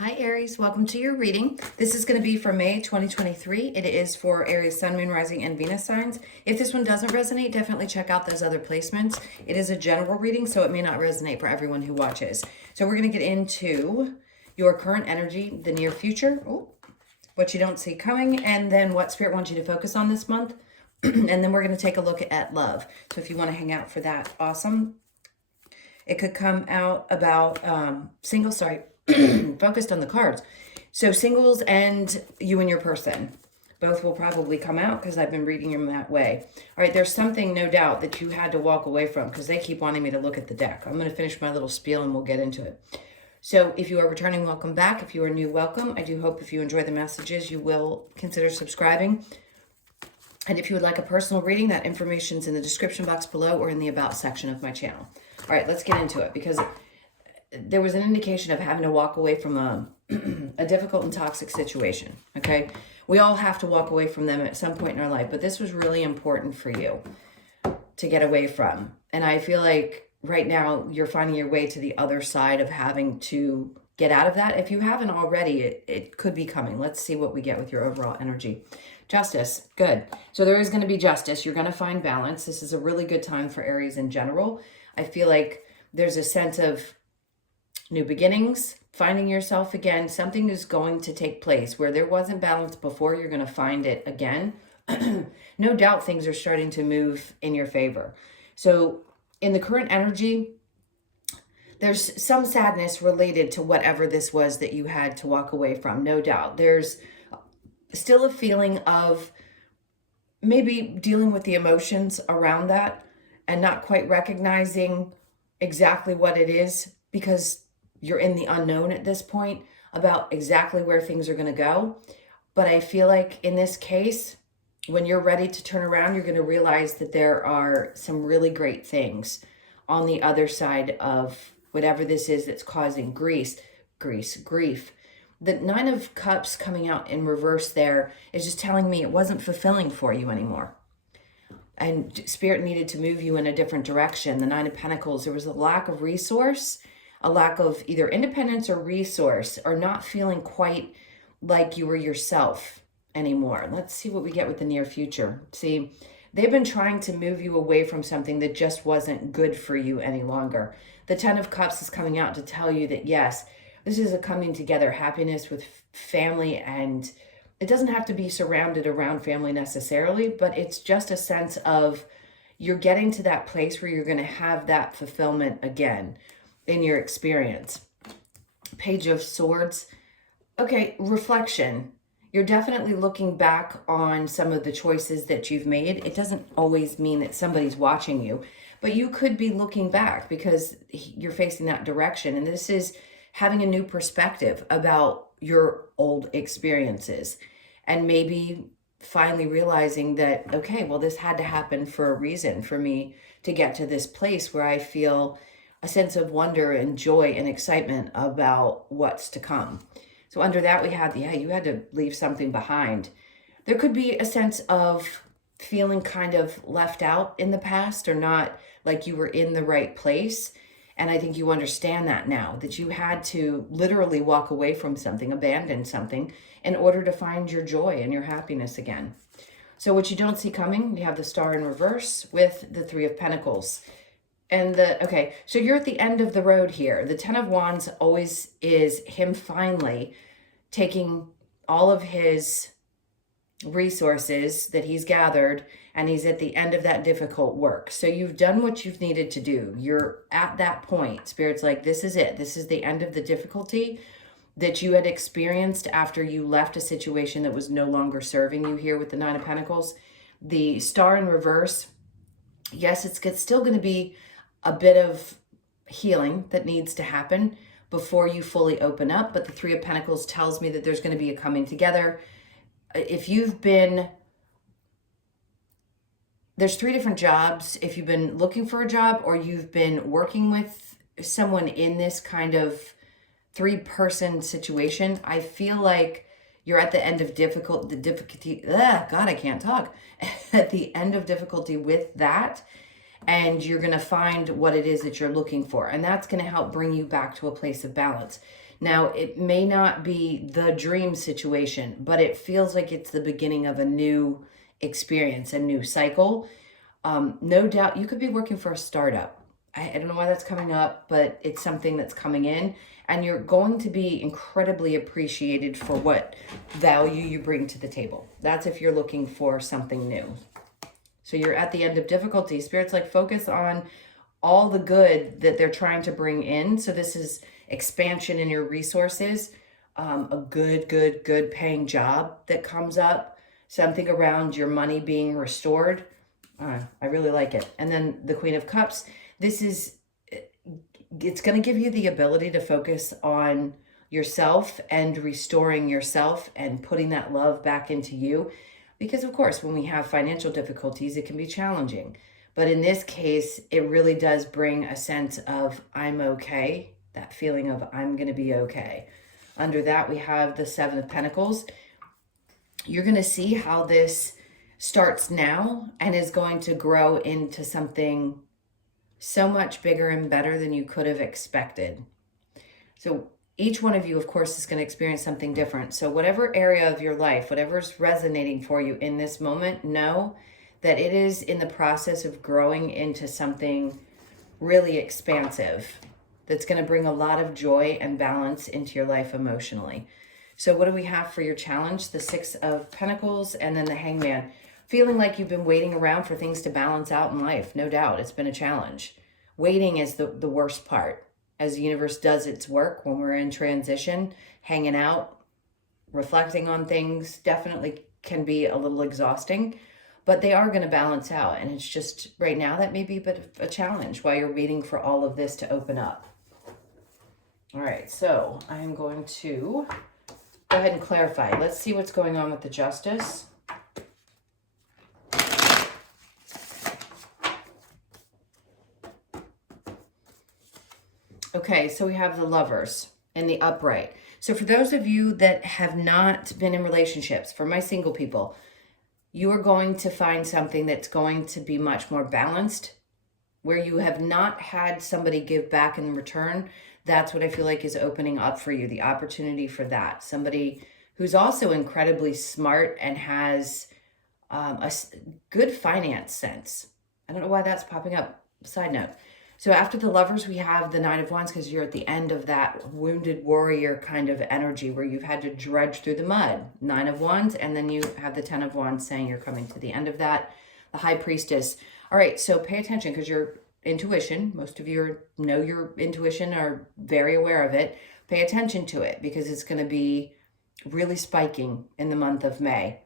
Hi Aries, welcome to your reading. This is going to be for May 2023. It is for Aries, Sun, Moon, Rising, and Venus signs. If this one doesn't resonate, definitely check out those other placements. It is a general reading, so it may not resonate for everyone who watches. So we're going to get into your current energy, the near future, what you don't see coming, and then what Spirit wants you to focus on this month. And then we're going to take a look at love. So if you want to hang out for that, awesome. It could come out about focused on the cards. So singles and you and your person. Both will probably come out because I've been reading them that way. All right, there's something, no doubt, that you had to walk away from because they keep wanting me to look at the deck. I'm going to finish my little spiel and we'll get into it. So if you are returning, welcome back. If you are new, welcome. I do hope if you enjoy the messages, you will consider subscribing. And if you would like a personal reading, that information's in the description box below or in the About section of my channel. All right, let's get into it because there was an indication of having to walk away from a difficult and toxic situation, okay? We all have to walk away from them at some point in our life, but this was really important for you to get away from. And I feel like right now you're finding your way to the other side of having to get out of that. If you haven't already, it could be coming. Let's see what we get with your overall energy. Justice, good. So there is going to be justice. You're going to find balance. This is a really good time for Aries in general. I feel like there's a sense of new beginnings, finding yourself again. Something is going to take place where there wasn't balance before. You're going to find it again. No doubt things are starting to move in your favor. So in the current energy, there's some sadness related to whatever this was that you had to walk away from. No doubt. There's still a feeling of maybe dealing with the emotions around that and not quite recognizing exactly what it is because you're in the unknown at this point about exactly where things are going to go. But I feel like in this case, when you're ready to turn around, you're going to realize that there are some really great things on the other side of whatever this is that's causing grief. The Nine of Cups coming out in reverse there is just telling me it wasn't fulfilling for you anymore. And Spirit needed to move you in a different direction. The Nine of Pentacles, there was a lack of resource, a lack of either independence or resource, or not feeling quite like you were yourself anymore. Let's see what we get with the near future. See, they've been trying to move you away from something that just wasn't good for you any longer. The Ten of Cups is coming out to tell you that, yes, this is a coming together, happiness with family, and it doesn't have to be surrounded around family necessarily, but it's just a sense of you're getting to that place where you're going to have that fulfillment again in your experience. Page of Swords. Okay, reflection. You're definitely looking back on some of the choices that you've made. It doesn't always mean that somebody's watching you, but you could be looking back because you're facing that direction. And this is having a new perspective about your old experiences and maybe finally realizing that, okay, well, this had to happen for a reason for me to get to this place where I feel a sense of wonder and joy and excitement about what's to come. So under that we have, you had to leave something behind. There could be a sense of feeling kind of left out in the past or not like you were in the right place. And I think you understand that now, that you had to literally walk away from something, abandon something in order to find your joy and your happiness again. So what you don't see coming, you have the Star in reverse with the Three of Pentacles. And so you're at the end of the road here. The Ten of Wands always is him finally taking all of his resources that he's gathered and he's at the end of that difficult work. So you've done what you've needed to do. You're at that point. Spirit's like, this is it. This is the end of the difficulty that you had experienced after you left a situation that was no longer serving you here with the Nine of Pentacles. The Star in reverse, yes, it's still going to be a bit of healing that needs to happen before you fully open up. But the Three of Pentacles tells me that there's going to be a coming together. If you've been, there's three different jobs. If you've been looking for a job or you've been working with someone in this kind of three-person situation, I feel like you're at the end of difficulty. God, I can't talk. At the end of difficulty with that. And you're going to find what it is that you're looking for. And that's going to help bring you back to a place of balance. Now, it may not be the dream situation, but it feels like it's the beginning of a new experience, a new cycle. No doubt you could be working for a startup. I don't know why that's coming up, but it's something that's coming in, and you're going to be incredibly appreciated for what value you bring to the table. That's if you're looking for something new. So you're at the end of difficulty. Spirit's like, focus on all the good that they're trying to bring in. So this is expansion in your resources, a good paying job that comes up, something around your money being restored. I really like it. And then the Queen of Cups, it's going to give you the ability to focus on yourself and restoring yourself and putting that love back into you. Because of course, when we have financial difficulties, it can be challenging. But in this case, it really does bring a sense of I'm okay, that feeling of I'm going to be okay. Under that, we have the Seven of Pentacles. You're going to see how this starts now and is going to grow into something so much bigger and better than you could have expected. So each one of you, of course, is going to experience something different. So whatever area of your life, whatever's resonating for you in this moment, know that it is in the process of growing into something really expansive that's going to bring a lot of joy and balance into your life emotionally. So what do we have for your challenge? The Six of Pentacles and then the Hangman. Feeling like you've been waiting around for things to balance out in life. No doubt, it's been a challenge. Waiting is the worst part. As the universe does its work when we're in transition, hanging out, reflecting on things definitely can be a little exhausting, but they are going to balance out. And it's just right now that may be a bit of a challenge while you're waiting for all of this to open up. All right, so I am going to go ahead and clarify. Let's see what's going on with the Justice. Okay, so we have the Lovers in the upright. So for those of you that have not been in relationships, for my single people, you are going to find something that's going to be much more balanced, where you have not had somebody give back in return. That's what I feel like is opening up for you, the opportunity for that. Somebody who's also incredibly smart and has a good finance sense. I don't know why that's popping up. Side note. So after the Lovers, we have the Nine of Wands, because you're at the end of that wounded warrior kind of energy where you've had to dredge through the mud. Nine of Wands, and then you have the Ten of Wands saying you're coming to the end of that. The High Priestess. All right, so pay attention, because your intuition, most of you know your intuition, are very aware of it. Pay attention to it, because it's going to be really spiking in the month of May.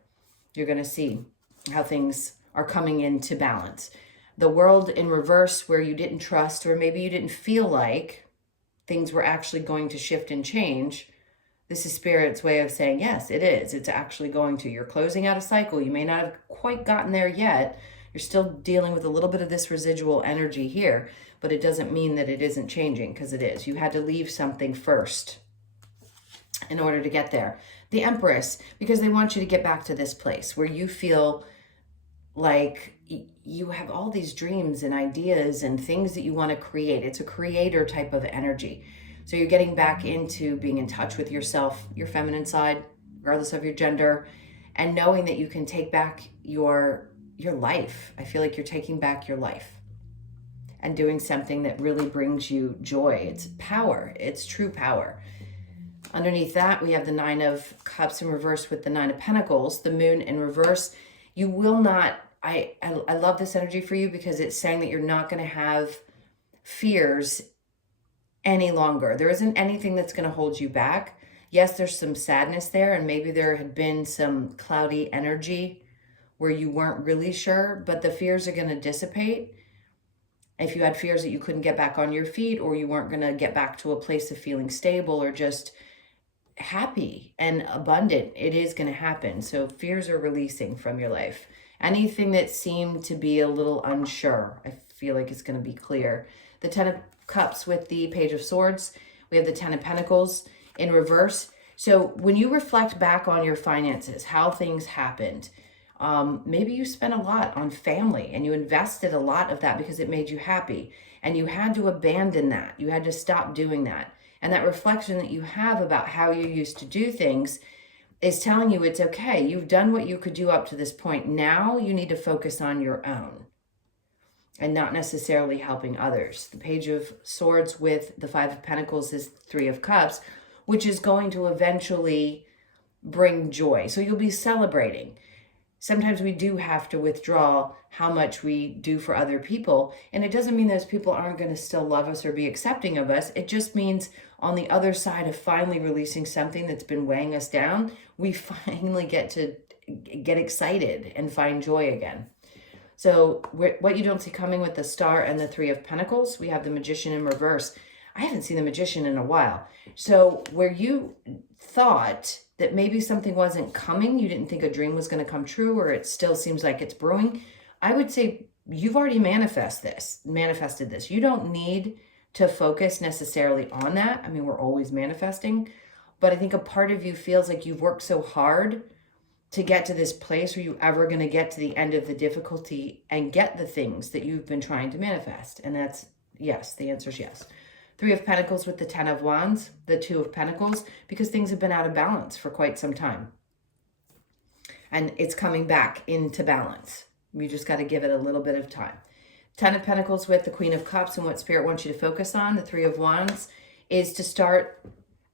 You're going to see how things are coming into balance. The World in reverse, where you didn't trust, or maybe you didn't feel like things were actually going to shift and change. This is Spirit's way of saying, yes, it is. It's actually going to. You're closing out a cycle. You may not have quite gotten there yet. You're still dealing with a little bit of this residual energy here, but it doesn't mean that it isn't changing, because it is. You had to leave something first in order to get there. The Empress, because they want you to get back to this place where you feel like you have all these dreams and ideas and things that you want to create. It's a creator type of energy. So you're getting back into being in touch with yourself, your feminine side, regardless of your gender, and knowing that you can take back your life. I feel like you're taking back your life and doing something that really brings you joy. It's power. It's true power. Underneath that, we have the Nine of Cups in reverse with the Nine of Pentacles, the Moon in reverse. You will not, I love this energy for you, because it's saying that you're not going to have fears any longer. There isn't anything that's going to hold you back. Yes, there's some sadness there, and maybe there had been some cloudy energy where you weren't really sure, but the fears are going to dissipate. If you had fears that you couldn't get back on your feet, or you weren't going to get back to a place of feeling stable or just happy and abundant, it is going to happen. So fears are releasing from your life. Anything that seemed to be a little unsure, I feel like it's going to be clear. The Ten of Cups with the Page of Swords. We have the Ten of Pentacles in reverse. So when you reflect back on your finances, how things happened, maybe you spent a lot on family and you invested a lot of that because it made you happy, and you had to abandon that. You had to stop doing that. And that reflection that you have about how you used to do things is telling you it's okay. You've done what you could do up to this point. Now you need to focus on your own and not necessarily helping others. The Page of Swords with the Five of Pentacles is Three of Cups, which is going to eventually bring joy. So you'll be celebrating. Sometimes we do have to withdraw how much we do for other people. And it doesn't mean those people aren't going to still love us or be accepting of us. It just means on the other side of finally releasing something that's been weighing us down, we finally get to get excited and find joy again. So what you don't see coming with the Star and the Three of Pentacles, we have the Magician in reverse. I haven't seen the Magician in a while. So where you thought that maybe something wasn't coming, you didn't think a dream was going to come true, or it still seems like it's brewing, I would say you've already manifested this. You don't need to focus necessarily on that. I mean, we're always manifesting, but I think a part of you feels like you've worked so hard to get to this place. Are you ever going to get to the end of the difficulty and get the things that you've been trying to manifest? And that's yes. The answer is yes. Three of Pentacles with the Ten of Wands, the Two of Pentacles, because things have been out of balance for quite some time. And it's coming back into balance. You just got to give it a little bit of time. Ten of Pentacles with the Queen of Cups, and what Spirit wants you to focus on, the Three of Wands, is to start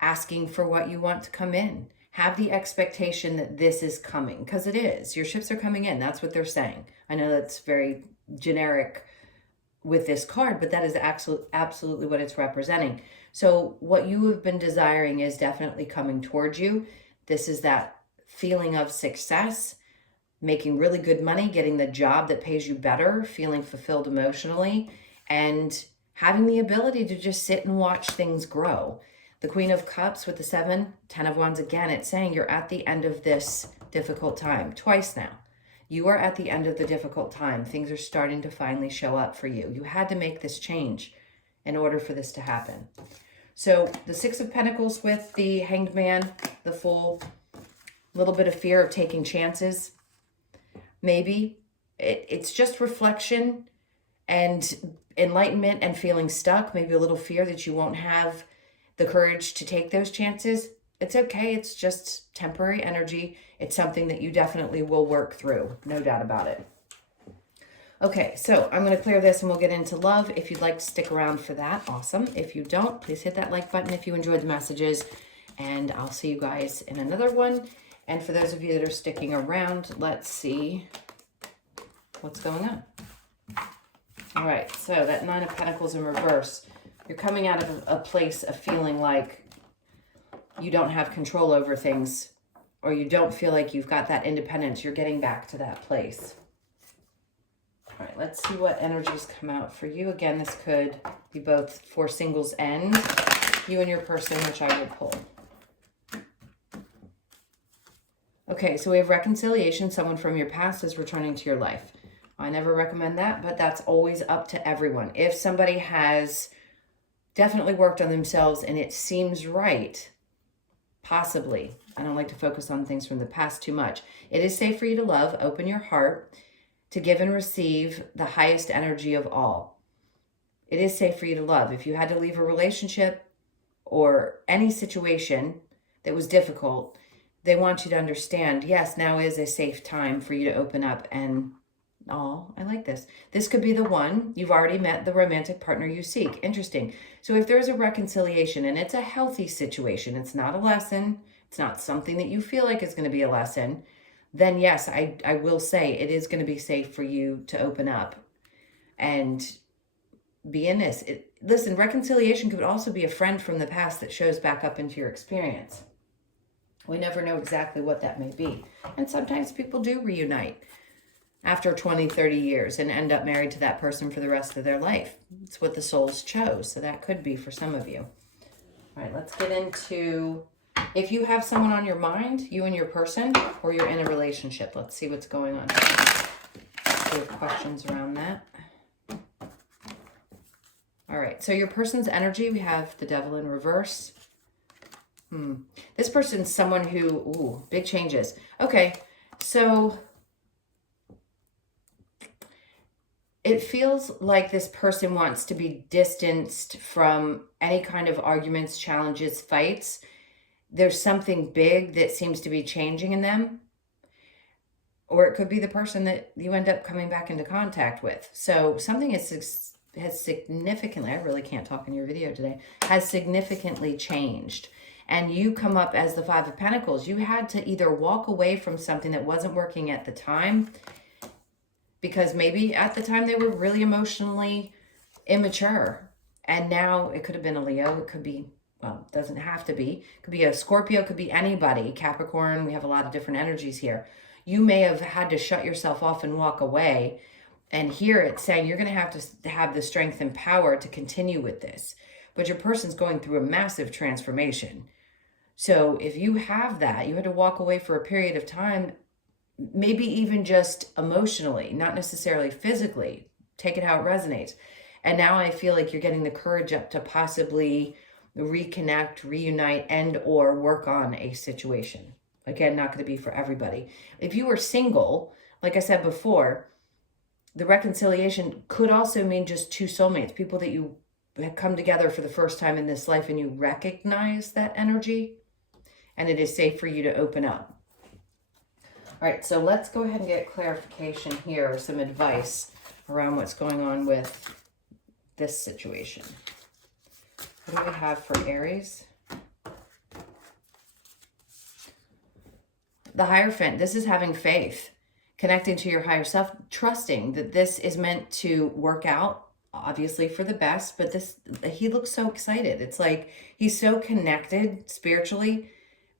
asking for what you want to come in. Have the expectation that this is coming, because it is. Your ships are coming in. That's what they're saying. I know that's very generic with this card, but that is absolutely what it's representing. So what you have been desiring is definitely coming towards you. This is that feeling of success, making really good money, getting the job that pays you better, feeling fulfilled emotionally, and having the ability to just sit and watch things grow. The Queen of Cups with the Seven, Ten of Wands again, it's saying you're at the end of this difficult time. Twice now. You are at the end of the difficult time. Things are starting to finally show up for you. You had to make this change in order for this to happen. So the Six of Pentacles with the Hanged Man, the Fool, a little bit of fear of taking chances. Maybe it's just reflection and enlightenment and feeling stuck. Maybe a little fear that you won't have the courage to take those chances. It's okay. It's just temporary energy. It's something that you definitely will work through. No doubt about it. Okay, so I'm going to clear this and we'll get into love. If you'd like to stick around for that, awesome. If you don't, please hit that like button if you enjoyed the messages. And I'll see you guys in another one. And for those of you that are sticking around, let's see what's going on. All right, so that Nine of Pentacles in reverse. You're coming out of a place of feeling like you don't have control over things, or you don't feel like you've got that independence. You're getting back to that place. All right, let's see what energies come out for you. Again, this could be both for singles and you and your person, which I will pull. Okay, so we have reconciliation. Someone from your past is returning to your life. I never recommend that, but that's always up to everyone. If somebody has definitely worked on themselves and it seems right, possibly. I don't like to focus on things from the past too much. It is safe for you to love. Open your heart to give and receive the highest energy of all. It is safe for you to love. If you had to leave a relationship or any situation that was difficult, they want you to understand, yes, now is a safe time for you to open up and, oh, I like this. This could be the one. You've already met the romantic partner you seek. Interesting. So if there's a reconciliation and it's a healthy situation, it's not a lesson, it's not something that you feel like is going to be a lesson, then yes, I will say it is going to be safe for you to open up and be in this. Listen, reconciliation could also be a friend from the past that shows back up into your experience. We never know exactly what that may be. And sometimes people do reunite after 20, 30 years and end up married to that person for the rest of their life. It's what the souls chose. So that could be for some of you. All right, let's get into if you have someone on your mind, you and your person, or you're in a relationship. Let's see what's going on. We have questions around that. All right, so your person's energy, we have the Devil in reverse. This person's someone who, big changes. Okay, so It feels like this person wants to be distanced from any kind of arguments, challenges, fights. There's something big that seems to be changing in them. Or it could be the person that you end up coming back into contact with. So something has significantly, I really can't talk in your video today, has significantly changed. And you come up as the Five of Pentacles. You had to either walk away from something that wasn't working at the time, because maybe at the time they were really emotionally immature. And now it could have been a Leo. It could be, well, it doesn't have to be. It could be a Scorpio. It could be anybody. Capricorn. We have a lot of different energies here. You may have had to shut yourself off and walk away. And here it's saying you're going to have the strength and power to continue with this. But your person's going through a massive transformation. So if you have that, you had to walk away for a period of time, maybe even just emotionally, not necessarily physically. Take it how it resonates. And now I feel like you're getting the courage up to possibly reconnect, reunite, and or work on a situation. Again, not going to be for everybody. If you were single, like I said before, the reconciliation could also mean just two soulmates, people that you have come together for the first time in this life and you recognize that energy, and it is safe for you to open up. All right, so let's go ahead and get clarification here, or some advice around what's going on with this situation. What do we have for Aries? The Hierophant. This is having faith, connecting to your higher self, trusting that this is meant to work out, obviously for the best, but he looks so excited. It's like he's so connected spiritually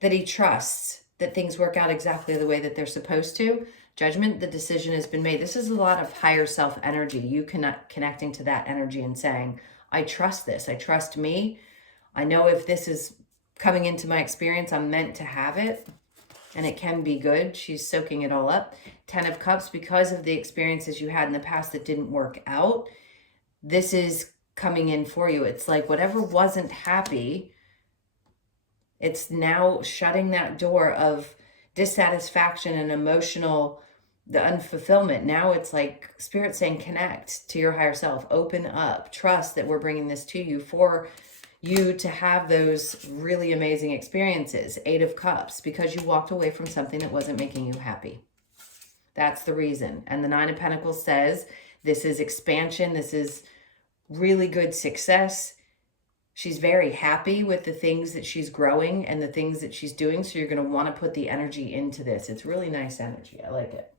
that he trusts that things work out exactly the way that they're supposed to. Judgment, the decision has been made. This is a lot of higher self energy. You connecting to that energy and saying, I trust this. I trust me. I know if this is coming into my experience, I'm meant to have it. And it can be good. She's soaking it all up. 10 of Cups, because of the experiences you had in the past that didn't work out, this is coming in for you. It's like whatever wasn't happy, it's now shutting that door of dissatisfaction and emotional, the unfulfillment. Now it's like Spirit saying, connect to your higher self, open up, trust that we're bringing this to you for you to have those really amazing experiences. 8 of Cups, because you walked away from something that wasn't making you happy. That's the reason. And the 9 of Pentacles says this is expansion. This is really good success. She's very happy with the things that she's growing and the things that she's doing. So you're going to want to put the energy into this. It's really nice energy. I like it.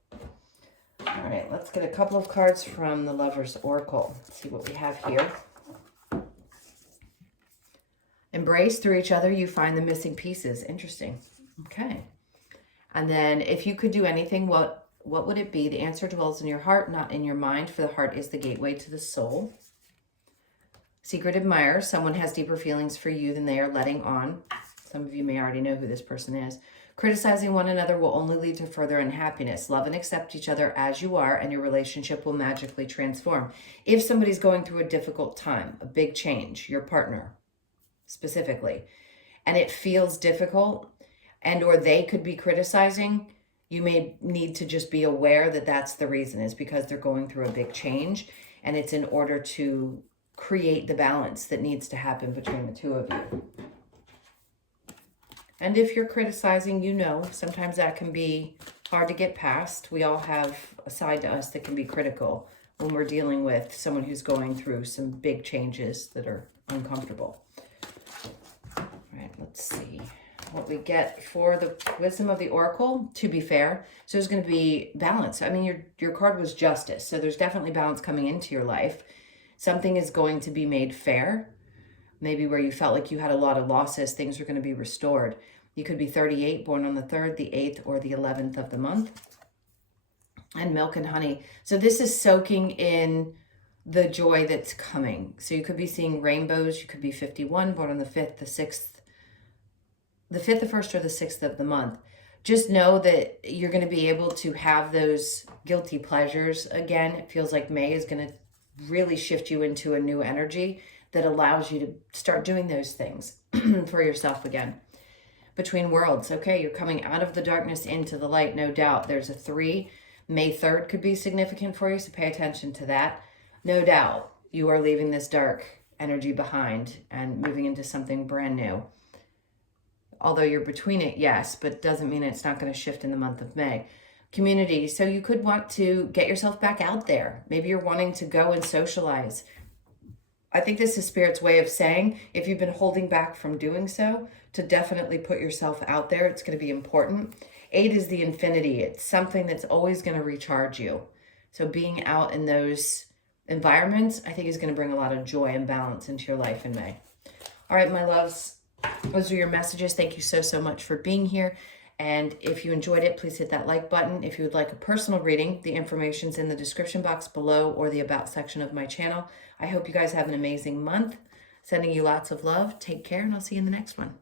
All right, let's get a couple of cards from the Lover's Oracle. Let's see what we have here. Embrace through each other, you find the missing pieces. Interesting. Okay. And then if you could do anything, what would it be? The answer dwells in your heart, not in your mind, for the heart is the gateway to the soul. Secret admirer. Someone has deeper feelings for you than they are letting on. Some of you may already know who this person is. Criticizing one another will only lead to further unhappiness. Love and accept each other as you are, and your relationship will magically transform. If somebody's going through a difficult time, a big change, your partner specifically, and it feels difficult, and or they could be criticizing, you may need to just be aware that that's the reason, is because they're going through a big change, and it's in order to create the balance that needs to happen between the two of you. And if you're criticizing, you know, sometimes that can be hard to get past. We all have a side to us that can be critical when we're dealing with someone who's going through some big changes that are uncomfortable. Let's see what we get for the wisdom of the Oracle, to be fair. So there's going to be balance. I mean, your card was justice. So there's definitely balance coming into your life. Something is going to be made fair. Maybe where you felt like you had a lot of losses, things are going to be restored. You could be 38, born on the 3rd, the 8th, or the 11th of the month. And milk and honey. So this is soaking in the joy that's coming. So you could be seeing rainbows. You could be 51, born on the 5th, the 6th, the 5th, the 1st, or the 6th of the month. Just know that you're going to be able to have those guilty pleasures again. It feels like May is going to really shift you into a new energy that allows you to start doing those things for yourself again. Between worlds. Okay, you're coming out of the darkness into the light, no doubt. There's a 3. May 3rd could be significant for you, so pay attention to that. No doubt, you are leaving this dark energy behind and moving into something brand new. Although you're between it, yes, but doesn't mean it's not going to shift in the month of May. Community, so you could want to get yourself back out there. Maybe you're wanting to go and socialize. I think this is Spirit's way of saying, if you've been holding back from doing so, to definitely put yourself out there. It's going to be important. 8 is the infinity. It's something that's always going to recharge you. So being out in those environments, I think, is going to bring a lot of joy and balance into your life in May. All right, my loves, those are your messages. Thank you so, so much for being here. And if you enjoyed it, please hit that like button. If you would like a personal reading, the information's in the description box below or the About section of my channel. I hope you guys have an amazing month. Sending you lots of love. Take care, and I'll see you in the next one.